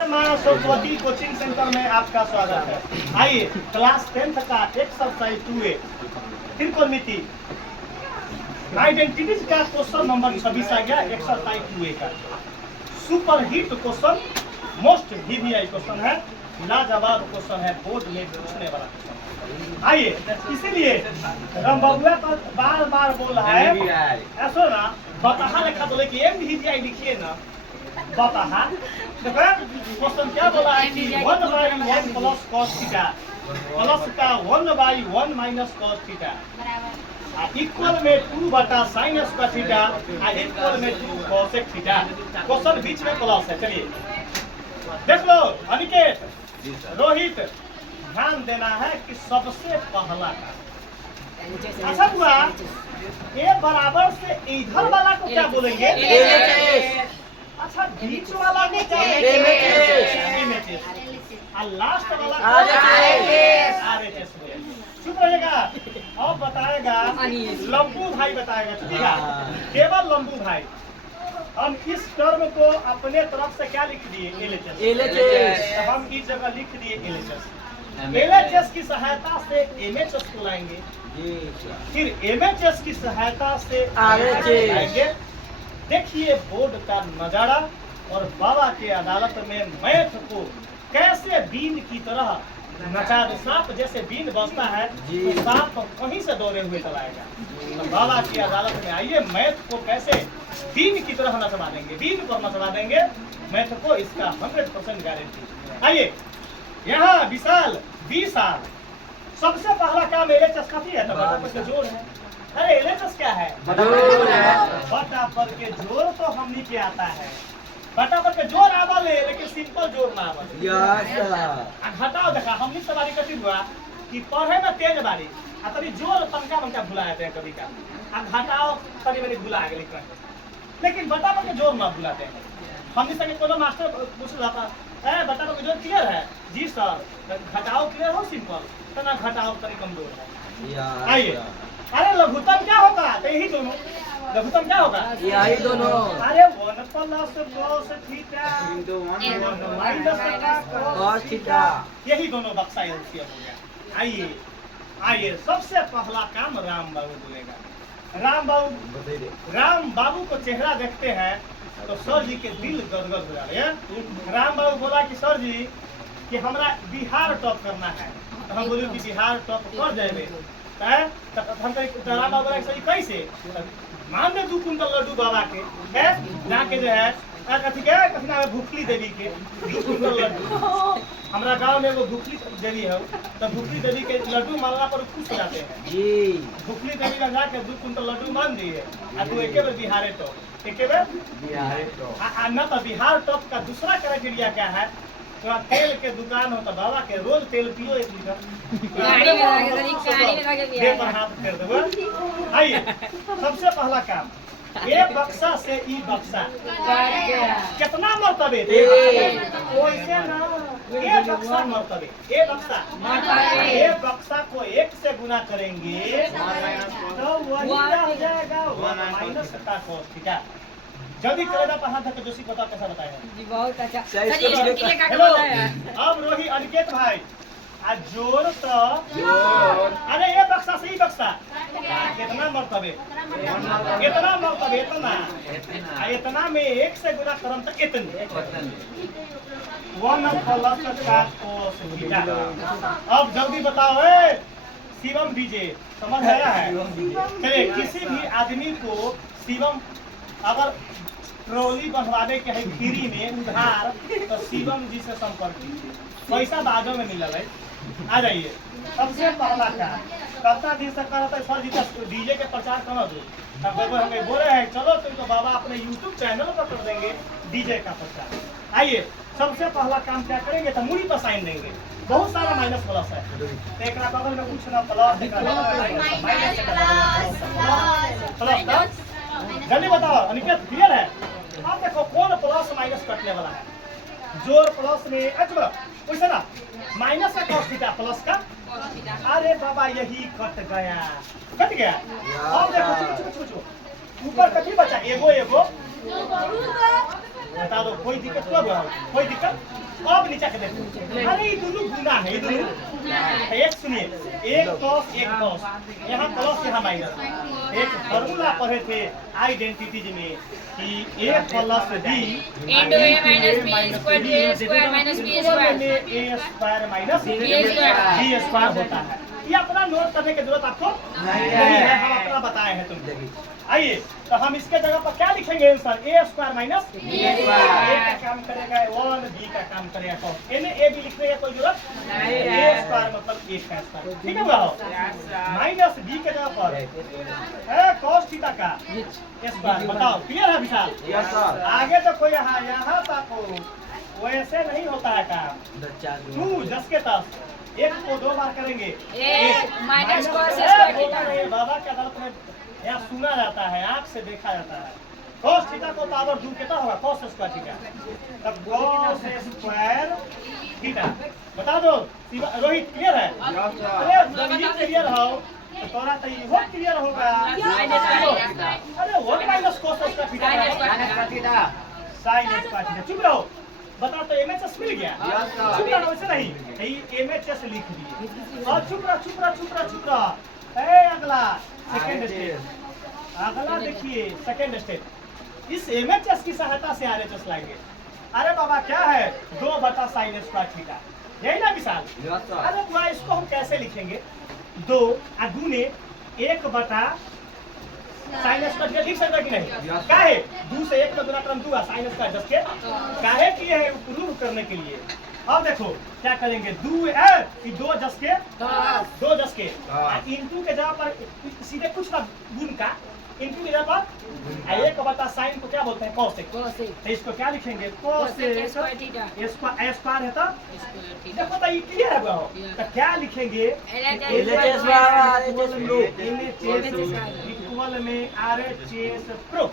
Saraswati coaching centre में आपका स्वागत है। आइए क्लास 10th का एक्सरसाइज 2A त्रिकोणमिति आइडेंटिटीज का क्वेश्चन नंबर 26 आ गया। एक्सरसाइज 2A का super hit question, most VVI question है, लाजवाब क्वेश्चन है, बोर्ड में पूछने वाला क्वेश्चन। आइए इसीलिए रामबाबुआ को बार बार बोल रहा है ऐसा ना बताहा लिखा बोले कि MVVI लिखिए ना बताहा। देखो क्वेश्चन क्या बोला है कि 1/1 प्लस cos थीटा प्लस का 1/1 माइनस cos थीटा इक्वल में 2/sin स्क्वायर थीटा इक्वल में 2 cosec थीटा। क्वेश्चन बीच में प्लस है। चलिए देख लो अनिकेत, रोहित, ध्यान देना है कि सबसे पहला का अच्छा हुआ ए बराबर से इधर वाला को क्या बोलेंगे? अच्छा बीच वाला को क्या बोलेंगे? और लास्ट वाला RHS चुप रहेगा। अब बताएगा लंबू भाई, बताएगा ठीक है, केवल लंबू भाई। हम इस टर्म को अपने तरफ से क्या लिख दिए? LHS। तो हम इस जगह लिख दिए LHS की सहायता से MHS को लाएंगे, फिर MHS की सहायता से RHS लाएंगे। देखिए बोर्ड का नजारा और बाबा के अदालत में मैथ को कैसे बीन की तरह नचा दे। सांप जैसे बीन बजता है तो सांप कहीं से दौड़े हुए चलाएगा। तो बाबा की अदालत में आइए मैथ को कैसे बीन की तरह नचवा देंगे, बीन पर नचवा देंगे मैथ को, इसका 100% गारंटी। आइए यहाँ विशाल 20 साल सबसे पहला काम LHS काफी है, तो बटा पर के जोड़ है। अरे LHS क्या है? बटा पर के जोड़ तो हमनी के आता है, बटा पर के जोड़ आवल है लेकिन सिंपल जोड़ ना आवल। घटाओ देखा हमनी सवारी कथी हुआ कि पढ़े में तेज बारी आ तनी जोड़ तनका मनका भुला जाते हैं कभी का, आ घटाओ तनी मनी भुला गेल, लेकिन बटा पर के जोड़ ना भुलाते हैं। हमनी संगे कोनो मास्टर पूछ रहा था ए बटा पर के जोड़ क्लियर है? जी सर। घटाओ क्लियर हो सिंपल, तना घटाओ तनी कमजोर है। आइए अरे लघुत्तम क्या होगा? तो यही दोनों लघुत्तम क्या होगा? यही दोनों। अरे 1 plus cos theta minus cos theta, यही दोनों बक्सा एलसीएम हो गया। आइए आइए सबसे पहला काम राम बाबू बोलेगा। राम बाबू को चेहरा देखते हैं तो सर जी के दिल गदगद हो जाए। राम बाबू बोला कि सर जी कि हमरा बिहार टॉप करना है। तो हम बोले कि बिहार टॉप कर जाएंगे। हम राम बाबू बोला सही कैसे? मान दे 2 कुंटल लड्डू बाबा के है जाके जो है कथी के कथी ना भूखली देवी के 2 कुंटल लड्डू। हमारा गांव में वो भूखली देवी है, तो भूखली देवी के लड्डू मांगना पर खुश हो जाते हैं जी। भूखली देवी का जाके 2 कुंटल लड्डू मान दिए और तू एक बार बिहारे टॉप, एक बार बिहारे टॉप। न तो बिहार टॉप का दूसरा क्राइटेरिया क्या है? तो तेल के दुकान हो तो बाबा के रोज तेल पियो 1 लीटर, दे पर हाथ फेर देबो। आइए सबसे पहला काम ए बक्सा से ई बक्सा कितना मर्तबे? ओइसे ना ए बक्सा मर्तबे, ए बक्सा को 1 से गुना करेंगे तो वही रह जाएगा 1 माइनस का cos थीटा। जल्दी करेगा पर हाथ धक्का जोशी बता कैसा बताएगा जी? बहुत अच्छा। हेलो अब रोही अनिकेत भाई आ जोड़ तो अरे ये बक्सा से ही बक्सा कितना मर्तबे? इतना मर्तबे, इतना में 1 से गुना करम तो इतने 1 प्लस का cos थीटा। अब जल्दी बताओ शिवम बीजे समझ आया है? चलिए किसी भी आदमी को शिवम अगर ट्रॉली बनवाने के है फ्री में उधार तो शिवम जी से संपर्क कीजिए, पैसा बाजो में मिल है। आ जाइए सबसे पहला काम कतना दिन से कर है सर जी का डीजे के प्रचार करो दो। तब हमें बोले हैं चलो तुमको बाबा अपने YouTube चैनल पर कर देंगे डीजे का प्रचार। आइए सबसे पहला काम क्या करेंगे तो मूड़ी पर साइन देंगे। बहुत सारा माइनस प्लस है तो एक बगल में कुछ ना प्लस प्लस। जल्दी बताओ अनिकेत क्लियर है? आप देखो कौन प्लस माइनस कटने वाला है? जोड़ प्लस में अच्छा वैसे ना माइनस का cos थीटा प्लस का। अरे बाबा यही कट गया। अब देखो ऊपर कथी बचा? एगो बता दो कोई दिक्कत? कोई दिक्कत नीचे के देखो, अरे ये दोनों गुना है, ये दोनों एक सुनिए, एक कॉस यहाँ प्लस यहाँ माइनस। एक फॉर्मूला पढ़े थे आइडेंटिटीज में कि a plus b into a minus b is equal to a square minus b square a square minus b square होता है। ये अपना नोट करने की जरूरत आपको नहीं है, हम अपना बताए हैं तुमको। आइए तो हम इसके जगह पर क्या लिखेंगे आंसर, ए स्क्वायर माइनस ए का काम करेगा 1, बी का काम करेगा कॉस। ए में ए भी लिखने की कोई जरूरत नहीं है, ए स्क्वायर मतलब 1 का स्क्वायर, ठीक है बाबू। माइनस बी के जगह पर है कॉस थीटा का स्क्वायर। बताओ क्लियर है विशाल? Yes sir. आगे देखो यहाँ तक वैसे नहीं होता है काम, 2 10 के 10 एक को 2 बार करेंगे, minus cos square theta। बाबा के अदालत में यहाँ सुना जाता है, आँख से देखा जाता है। cos थीटा को पावर 2 कितना होगा, cos स्क्वायर थीटा, तब cos स्क्वायर थीटा। बता दो रोहित क्लियर है? अरे जब ये क्लियर हो तो तोरा तो ये क्लियर होगा। अरे 1 minus cos square theta sin square theta. चुप रहो, बताओ तो एमएचएस मिल गया? चुप रहो, वैसे नहीं एमएचएस लिख दिए और चुप रहो। अगला सेकंड स्टेप, अगला देखिए सेकंड स्टेप, इस एमएचएस की सहायता से आरएचएस लाएंगे। अरे बाबा क्या है 2 sin स्क्वायर थीटा, यही ना विशाल? अरे बुआ इसको हम कैसे लिखेंगे, 2 गुने 1 sin स्क्वायर लिख सकते कि नहीं? काहे 2 से 1 का गुना करम 2 sin स्क्वायर 10 के काहे किए है, प्रूव करने के लिए। अब देखो क्या करेंगे, 2 10 के 2 10 के इंटू के जगह पर सीधे कुछ ना गुण का इंटू की जगह पर 1 साइन को क्या बोलते हैं, cos। तो इसको क्या लिखेंगे, cos स्क्वायर है। तो देखो तो ये क्लियर है बाबू, तो क्या लिखेंगे, इक्वल में RHS प्रूफ।